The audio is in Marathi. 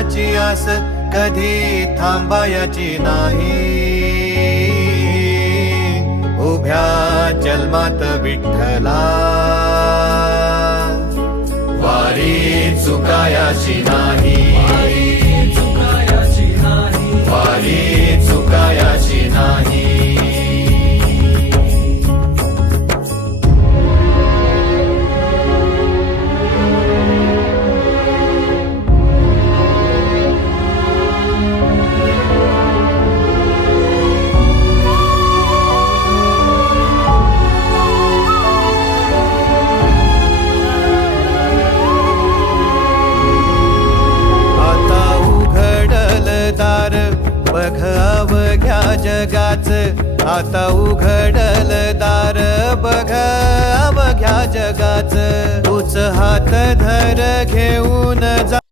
फळाची आस कधी थांबायची नाही. उभ्या जन्मात विठ्ठला वारी चुकायाची नाही. वारी चुकायाची नाही. बघ अवघ्या जगाच, आता उघडल दार बघ अवघ्या जगाच. तूच हात धर घेऊन जा